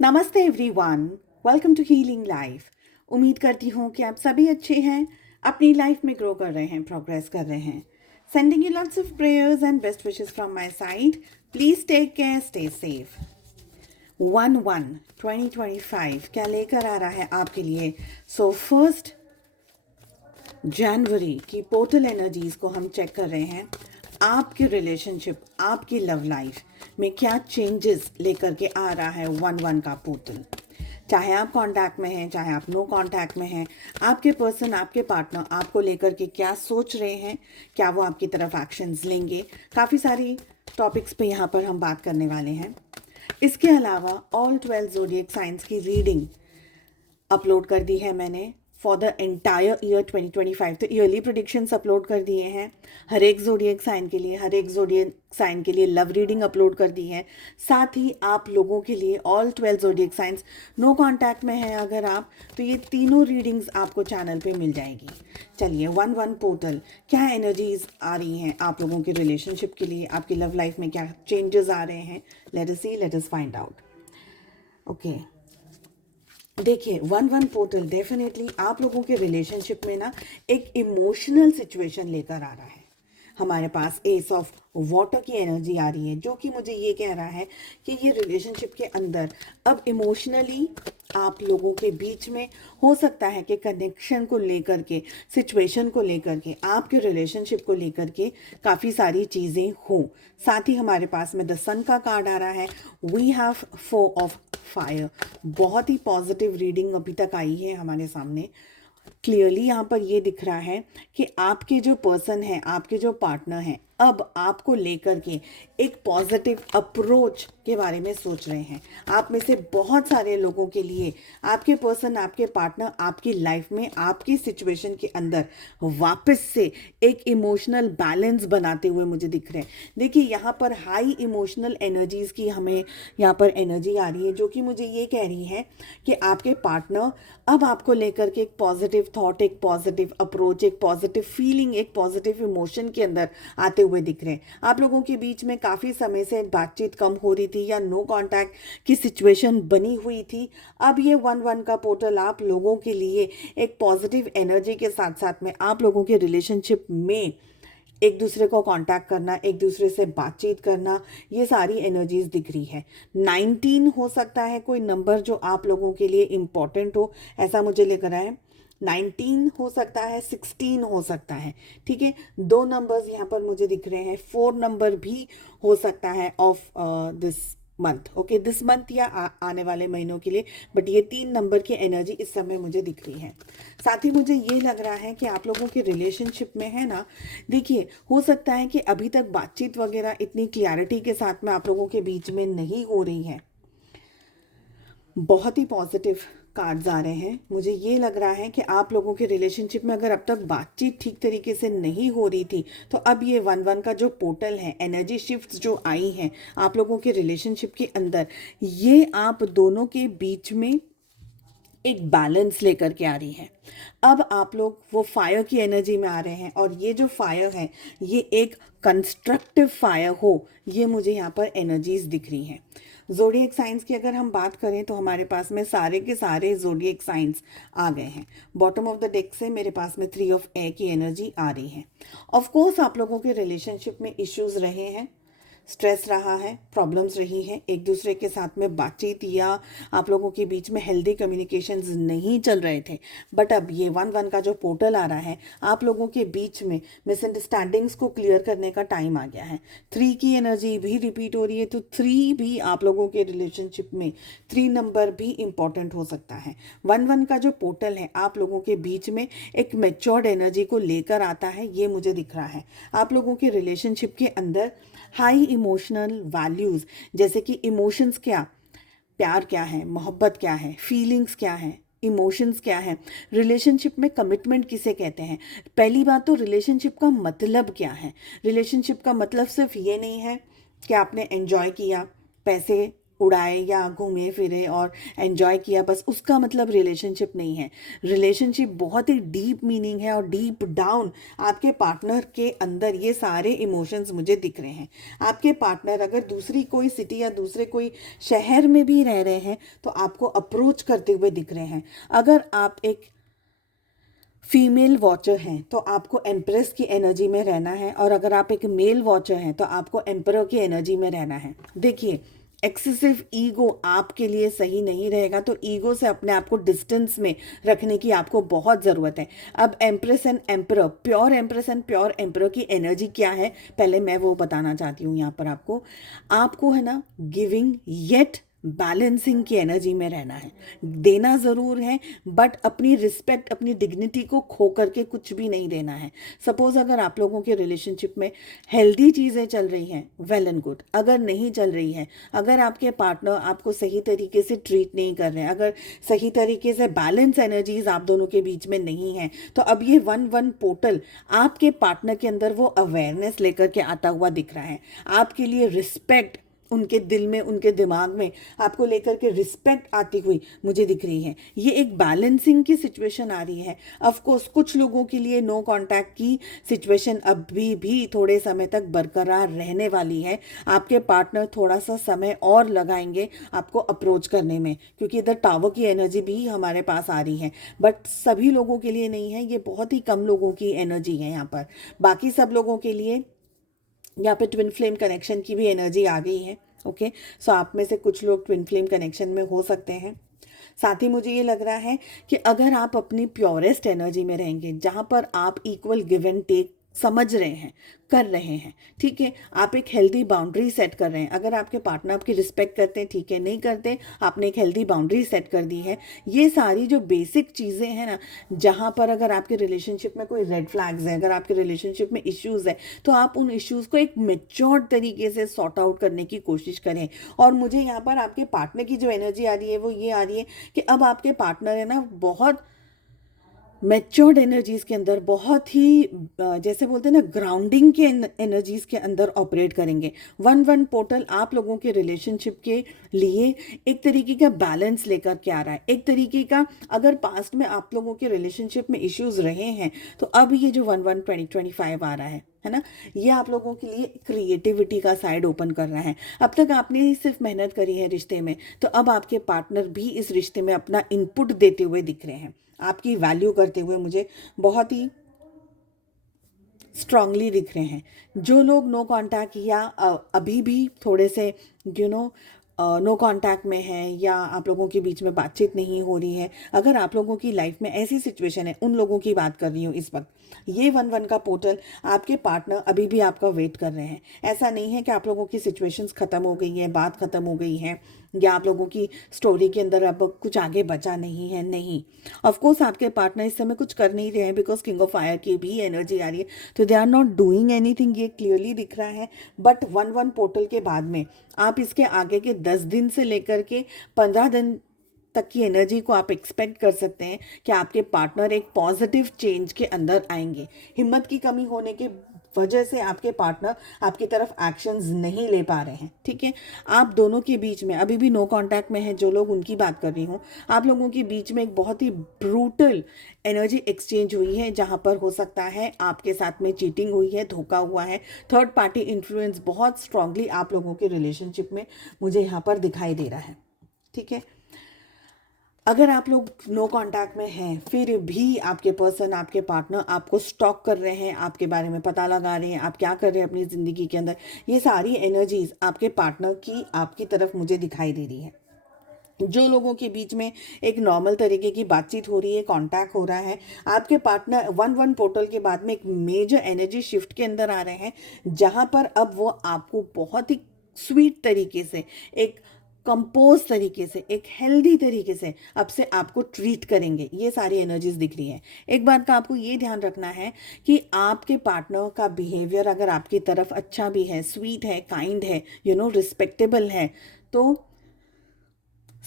नमस्ते everyone, welcome to Healing Life. उम्मीद करती हूँ कि आप सभी अच्छे हैं, अपनी लाइफ में ग्रो कर रहे हैं, प्रोग्रेस कर रहे हैं। Sending you lots of prayers and best wishes from my side. Please take care, stay safe. 1/1/2025 क्या लेकर आ रहा है आपके लिए? सो 1 जनवरी की पोर्टल एनर्जीज को हम चेक कर रहे हैं। आपकी रिलेशनशिप, आपकी लव लाइफ में क्या चेंजेस लेकर के आ रहा है 1/1 का पोर्टल। चाहे आप कांटेक्ट में हैं, चाहे आप नो कांटेक्ट में हैं, आपके पर्सन, आपके पार्टनर आपको लेकर के क्या सोच रहे हैं, क्या वो आपकी तरफ एक्शंस लेंगे। काफ़ी सारी टॉपिक्स पे यहाँ पर हम बात करने वाले हैं। इसके अलावा ऑल 12 ज़ोडिएक साइंस की रीडिंग अपलोड कर दी है मैंने फॉर द एंटायर ईयर 2025। तो ईयरली प्रोडिक्शंस अपलोड कर दिए हैं हर एक ज़ोडिएक साइन के लिए, हर एक ज़ोडिएक साइन के लिए लव रीडिंग अपलोड कर दी है। साथ ही आप लोगों के लिए all 12 zodiac signs no contact में हैं अगर आप, तो ये तीनों रीडिंग्स आपको चैनल पे मिल जाएगी। चलिए 1/1 पोर्टल क्या एनर्जीज आ रही हैं आप लोगों के रिलेशनशिप के लिए, आपकी लव लाइफ में क्या चेंजेस आ रहे हैं। Let us see, let us find out. Okay, देखिए 1/1 पोर्टल डेफिनेटली आप लोगों के रिलेशनशिप में ना एक इमोशनल सिचुएशन लेकर आ रहा है। हमारे पास एस ऑफ वाटर की एनर्जी आ रही है, जो कि मुझे ये कह रहा है कि ये रिलेशनशिप के अंदर अब इमोशनली आप लोगों के बीच में हो सकता है कि कनेक्शन को लेकर के, सिचुएशन को लेकर के, आपके रिलेशनशिप को लेकर के काफ़ी सारी चीज़ें हों। साथ ही हमारे पास में द सन का कार्ड आ रहा है। We have 4 of fire. बहुत ही पॉजिटिव रीडिंग अभी तक आई है हमारे सामने। क्लियरली यहाँ पर ये दिख रहा है कि आपके जो पर्सन है, आपके जो पार्टनर हैं, अब आपको लेकर के एक पॉजिटिव अप्रोच के बारे में सोच रहे हैं। आप में से बहुत सारे लोगों के लिए आपके पर्सन, आपके पार्टनर आपकी लाइफ में आपकी सिचुएशन के अंदर वापस से एक इमोशनल बैलेंस बनाते हुए मुझे दिख रहे हैं। देखिए यहाँ पर हाई इमोशनल एनर्जीज की हमें यहाँ पर एनर्जी आ रही है, जो कि मुझे ये कह रही है कि आपके पार्टनर अब आपको लेकर के एक पॉजिटिव थॉट, एक पॉजिटिव अप्रोच, एक पॉजिटिव फीलिंग, एक पॉजिटिव इमोशन के अंदर आते हुए दिख रहे हैं। आप लोगों के बीच में काफ़ी समय से बातचीत कम हो रही थी या नो कांटेक्ट की सिचुएशन बनी हुई थी। अब ये 1/1 का पोर्टल आप लोगों के लिए एक पॉजिटिव एनर्जी के साथ साथ में आप लोगों के रिलेशनशिप में एक दूसरे को कांटेक्ट करना, एक दूसरे से बातचीत करना, ये सारी एनर्जीज दिख रही है। 19 हो सकता है कोई नंबर जो आप लोगों के लिए इम्पॉर्टेंट हो, ऐसा मुझे लग रहा है। 19 हो सकता है, 16 हो सकता है। ठीक है, 2 नंबर्स यहाँ पर मुझे दिख रहे हैं। 4 नंबर भी हो सकता है of this month. Okay, this month या आने वाले महीनों के लिए, बट ये 3 नंबर की एनर्जी इस समय मुझे दिख रही है। साथ ही मुझे ये लग रहा है कि आप लोगों के रिलेशनशिप में है ना, देखिए हो सकता है कि अभी तक बातचीत वगैरह इतनी क्लैरिटी के साथ में आप लोगों के बीच में नहीं हो रही है। बहुत ही पॉजिटिव कार्ड्स आ रहे हैं। मुझे ये लग रहा है कि आप लोगों के रिलेशनशिप में अगर अब तक बातचीत ठीक तरीके से नहीं हो रही थी, तो अब ये 1/1 का जो पोर्टल है, एनर्जी शिफ्ट्स जो आई हैं आप लोगों के रिलेशनशिप के अंदर, ये आप दोनों के बीच में एक बैलेंस लेकर के आ रही है। अब आप लोग वो फायर की एनर्जी में आ रहे हैं, और ये जो फायर है ये एक कंस्ट्रक्टिव फायर हो, ये मुझे यहाँ पर एनर्जीज दिख रही हैं। जोडिएक साइंस की अगर हम बात करें तो हमारे पास में सारे के सारे जोडिएक साइंस आ गए हैं। बॉटम ऑफ द डेक से मेरे पास में 3 ऑफ एयर की एनर्जी आ रही है। ऑफ कोर्स आप लोगों के रिलेशनशिप में इश्यूज रहे हैं, स्ट्रेस रहा है, प्रॉब्लम्स रही हैं, एक दूसरे के साथ में बातचीत या आप लोगों के बीच में हेल्दी कम्युनिकेशंस नहीं चल रहे थे। बट अब ये 1/1 का जो पोर्टल आ रहा है, आप लोगों के बीच में मिसअंडरस्टैंडिंग्स को क्लियर करने का टाइम आ गया है। 3 की एनर्जी भी रिपीट हो रही है, तो 3 भी आप लोगों के रिलेशनशिप में 3 नंबर भी इंपॉर्टेंट हो सकता है। 1/1 का जो पोर्टल है आप लोगों के बीच में एक मेच्योर्ड एनर्जी को लेकर आता है, ये मुझे दिख रहा है। आप लोगों के रिलेशनशिप के अंदर हाई इमोशनल वैल्यूज़, जैसे कि इमोशंस क्या, प्यार क्या है, मोहब्बत क्या है, फीलिंग्स क्या है, इमोशंस क्या है, रिलेशनशिप में कमिटमेंट किसे कहते हैं। पहली बात तो रिलेशनशिप का मतलब क्या है। रिलेशनशिप का मतलब सिर्फ ये नहीं है कि आपने एंजॉय किया, पैसे उड़ाए या घूमे फिरे और एंजॉय किया, बस उसका मतलब रिलेशनशिप नहीं है। रिलेशनशिप बहुत ही डीप मीनिंग है और डीप डाउन आपके पार्टनर के अंदर ये सारे इमोशंस मुझे दिख रहे हैं। आपके पार्टनर अगर दूसरी कोई सिटी या दूसरे कोई शहर में भी रह रहे हैं तो आपको अप्रोच करते हुए दिख रहे हैं। अगर आप एक फीमेल वॉचर हैं तो आपको एम्प्रेस की एनर्जी में रहना है, और अगर आप एक मेल वॉचर हैं तो आपको एम्परर की एनर्जी में रहना है। देखिए, एक्सेसिव ईगो आपके लिए सही नहीं रहेगा, तो ईगो से अपने आप को डिस्टेंस में रखने की आपको बहुत ज़रूरत है। अब empress and emperor, pure empress and pure emperor की एनर्जी क्या है, पहले मैं वो बताना चाहती हूँ यहाँ पर आपको। आपको है ना, गिविंग येट बैलेंसिंग की एनर्जी में रहना है। देना ज़रूर है, बट अपनी रिस्पेक्ट, अपनी डिग्निटी को खो करके कुछ भी नहीं देना है। सपोज अगर आप लोगों के रिलेशनशिप में हेल्दी चीज़ें चल रही हैं, वेल एंड गुड। अगर नहीं चल रही है, अगर आपके पार्टनर आपको सही तरीके से ट्रीट नहीं कर रहे हैं, अगर सही तरीके से बैलेंस एनर्जीज आप दोनों के बीच में नहीं है, तो अब ये 1-1 पोर्टल आपके पार्टनर के अंदर वो अवेयरनेस लेकर के आता हुआ दिख रहा है। आपके लिए रिस्पेक्ट उनके दिल में, उनके दिमाग में आपको लेकर के रिस्पेक्ट आती हुई मुझे दिख रही है। ये एक बैलेंसिंग की सिचुएशन आ रही है। ऑफ कोर्स कुछ लोगों के लिए नो कांटेक्ट की सिचुएशन अभी भी थोड़े समय तक बरकरार रहने वाली है। आपके पार्टनर थोड़ा सा समय और लगाएंगे आपको अप्रोच करने में, क्योंकि इधर टावर की एनर्जी भी हमारे पास आ रही है, बट सभी लोगों के लिए नहीं है। ये बहुत ही कम लोगों की एनर्जी है यहाँ पर। बाकी सब लोगों के लिए यहाँ पे ट्विन फ्लेम कनेक्शन की भी एनर्जी आ गई है। ओके, सो आप में से कुछ लोग ट्विन फ्लेम कनेक्शन में हो सकते हैं। साथ ही मुझे ये लग रहा है कि अगर आप अपनी प्योरेस्ट एनर्जी में रहेंगे, जहाँ पर आप इक्वल गिव एंड टेक समझ रहे हैं, कर रहे हैं, ठीक है, आप एक हेल्दी बाउंड्री सेट कर रहे हैं। अगर आपके पार्टनर आपकी रिस्पेक्ट करते हैं, ठीक है, नहीं करते, आपने एक हेल्दी बाउंड्री सेट कर दी है। ये सारी जो बेसिक चीज़ें हैं ना, जहाँ पर अगर आपके रिलेशनशिप में कोई रेड फ्लैग्स हैं, अगर आपके रिलेशनशिप में इश्यूज़ है, तो आप उन इश्यूज़ को एक मेच्योर्ड तरीके से सॉर्ट आउट करने की कोशिश करें। और मुझे यहाँ पर आपके पार्टनर की जो एनर्जी आ रही है वो ये आ रही है कि अब आपके पार्टनर है ना, बहुत मैच्योर्ड एनर्जीज के अंदर, बहुत ही जैसे बोलते हैं ना, ग्राउंडिंग के एनर्जीज के अंदर ऑपरेट करेंगे। 1-1 पोर्टल आप लोगों के रिलेशनशिप के लिए एक तरीके का बैलेंस लेकर के आ रहा है। एक तरीके का, अगर पास्ट में आप लोगों के रिलेशनशिप में इश्यूज रहे हैं, तो अब ये जो 1-1-2025 आ रहा है ना, ये आप लोगों के लिए क्रिएटिविटी का साइड ओपन कर रहा है। अब तक आपने ही सिर्फ मेहनत करी है रिश्ते में, तो अब आपके पार्टनर भी इस रिश्ते में अपना इनपुट देते हुए दिख रहे हैं, आपकी वैल्यू करते हुए मुझे बहुत ही स्ट्रांगली दिख रहे हैं। जो लोग नो कांटेक्ट या अभी भी थोड़े से नो कांटेक्ट में हैं, या आप लोगों के बीच में बातचीत नहीं हो रही है, अगर आप लोगों की लाइफ में ऐसी सिचुएशन है, उन लोगों की बात कर रही हूँ इस वक्त, ये 1-1 का पोर्टल आपके पार्टनर अभी भी आपका वेट कर रहे हैं। ऐसा नहीं है कि आप लोगों की सिचुएशंस ख़त्म हो गई है, बात ख़त्म हो गई है, या आप लोगों की स्टोरी के अंदर अब कुछ आगे बचा नहीं है। नहीं, ऑफ कोर्स आपके पार्टनर इस समय कुछ कर नहीं रहे हैं, बिकॉज किंग ऑफ फायर की भी एनर्जी आ रही है, तो they are not doing anything, ये क्लियरली दिख रहा है। बट 1-1 पोर्टल के बाद में आप इसके आगे के 10 दिन से लेकर के 15 दिन तक की एनर्जी को आप एक्सपेक्ट कर सकते हैं कि आपके पार्टनर एक पॉजिटिव चेंज के अंदर आएंगे। हिम्मत की कमी होने के वजह से आपके पार्टनर आपकी तरफ एक्शंस नहीं ले पा रहे हैं, ठीक है। आप दोनों के बीच में अभी भी नो कांटेक्ट में है जो लोग, उनकी बात कर रही हूँ। आप लोगों के बीच में एक बहुत ही ब्रूटल एनर्जी एक्सचेंज हुई है, जहाँ पर हो सकता है आपके साथ में चीटिंग हुई है, धोखा हुआ है, थर्ड पार्टी इन्फ्लुएंस बहुत स्ट्रांगली आप लोगों के रिलेशनशिप में मुझे यहाँ पर दिखाई दे रहा है, ठीक है। अगर आप लोग नो कांटेक्ट में हैं, फिर भी आपके पर्सन, आपके पार्टनर आपको स्टॉक कर रहे हैं, आपके बारे में पता लगा रहे हैं, आप क्या कर रहे हैं अपनी ज़िंदगी के अंदर, ये सारी एनर्जीज आपके पार्टनर की आपकी तरफ मुझे दिखाई दे रही है। जो लोगों के बीच में एक नॉर्मल तरीके की बातचीत हो रही है, कांटेक्ट हो रहा है, आपके पार्टनर 1-1 पोर्टल के बाद में एक मेजर एनर्जी शिफ्ट के अंदर आ रहे हैं, जहाँ पर अब वो आपको बहुत ही स्वीट तरीके से, एक कंपोज तरीके से, एक हेल्दी तरीके से अब से आपको ट्रीट करेंगे। ये सारी एनर्जीज दिख रही हैं। एक बात का आपको ये ध्यान रखना है कि आपके पार्टनर का बिहेवियर अगर आपकी तरफ अच्छा भी है, स्वीट है, काइंड है, रिस्पेक्टेबल है, तो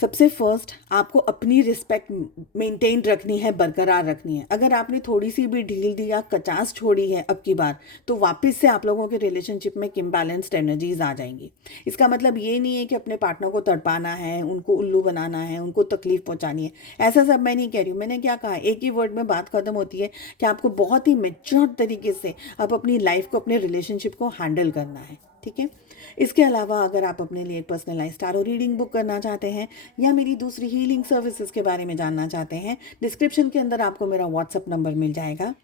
सबसे फर्स्ट आपको अपनी रिस्पेक्ट मेंटेन रखनी है, बरकरार रखनी है। अगर आपने थोड़ी सी भी ढील दी या कचास छोड़ी है अब की बार, तो वापस से आप लोगों के रिलेशनशिप में इम्बैलेंस्ड एनर्जीज आ जाएंगी। इसका मतलब ये नहीं है कि अपने पार्टनर को तड़पाना है, उनको उल्लू बनाना है, उनको तकलीफ पहुंचानी है। ऐसा सब मैं नहीं कह रही हूँ। मैंने क्या कहा, एक ही वर्ड में बात खत्म होती है कि आपको बहुत ही मेच्योर तरीके से अब अपनी लाइफ को, अपने रिलेशनशिप को हैंडल करना है। ठीक है। इसके अलावा अगर आप अपने लिए पर्सनलाइज्ड टारो रीडिंग बुक करना चाहते हैं या मेरी दूसरी हीलिंग सर्विसेज के बारे में जानना चाहते हैं, डिस्क्रिप्शन के अंदर आपको मेरा व्हाट्सअप नंबर मिल जाएगा।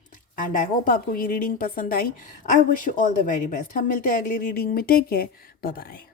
एंड आई होप आपको ये रीडिंग पसंद आई। I wish you all the very best. हम मिलते हैं अगली रीडिंग में। Take care, bye bye.